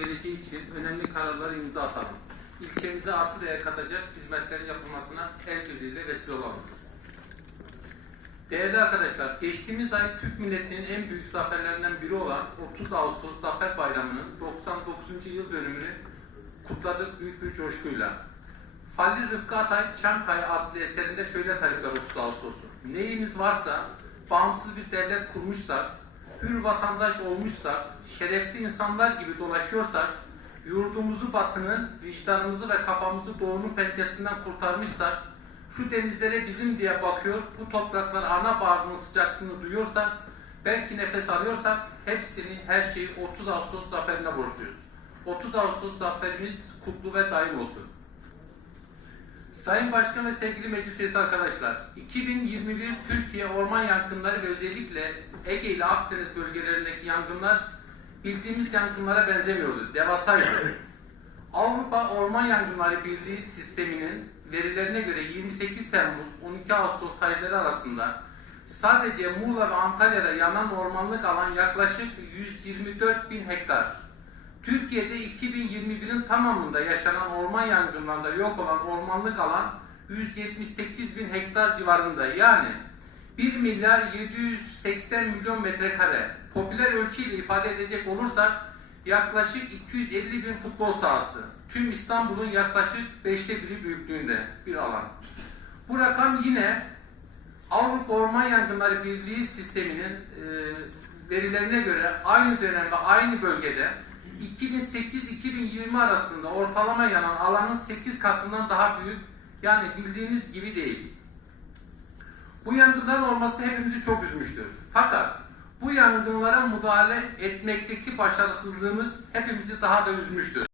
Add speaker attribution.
Speaker 1: geleceği için önemli kararları imza atalım. İlçemize artı değer katacak hizmetlerin yapılmasına el birliğiyle vesile olalım. Değerli arkadaşlar, geçtiğimiz ay Türk milletinin en büyük zaferlerinden biri olan 30 Ağustos Zafer Bayramı'nın 99. yıl dönümünü kutladık büyük bir coşkuyla. Falli Rıfkı Atay Çankaya adlı eserinde şöyle tarifler 30 Ağustos'u. Neyimiz varsa, bağımsız bir devlet kurmuşsak, hür vatandaş olmuşsak, şerefli insanlar gibi dolaşıyorsak, yurdumuzu batının, vicdanımızı ve kafamızı doğunun pençesinden kurtarmışsak, şu denizlere bizim diye bakıyor, bu topraklar ana bağrının sıcaklığını duyuyorsak, belki nefes alıyorsak, hepsini, her şeyi 30 Ağustos zaferine borçluyuz. 30 Ağustos zaferimiz kutlu ve daim olsun. Sayın Başkan ve sevgili meclis üyesi arkadaşlar, 2021 Türkiye orman yangınları ve özellikle Ege ile Akdeniz bölgelerindeki yangınlar bildiğimiz yangınlara benzemiyordu, devasaydı. Avrupa Orman Yangınları Birliği sisteminin verilerine göre 28 Temmuz 12 Ağustos tarihleri arasında sadece Muğla ve Antalya'da yanan ormanlık alan yaklaşık 124 bin hektar. Türkiye'de 2021'in tamamında yaşanan orman yangınlarında yok olan ormanlık alan 178 bin hektar civarında. Yani 1 milyar 780 milyon metrekare. Popüler ölçüyle ifade edecek olursak yaklaşık 250 bin futbol sahası. Tüm İstanbul'un yaklaşık 5'te biri büyüklüğünde bir alan. Bu rakam yine Avrupa Orman Yangınları Birliği sisteminin e, verilerine göre aynı dönemde aynı bölgede 2008-2020 arasında ortalama yanan alanın 8 katından daha büyük yani bildiğiniz gibi değil. Bu yangınların olması hepimizi çok üzmüştür. Fakat bu yangınlara müdahale etmekteki başarısızlığımız hepimizi daha da üzmüştür.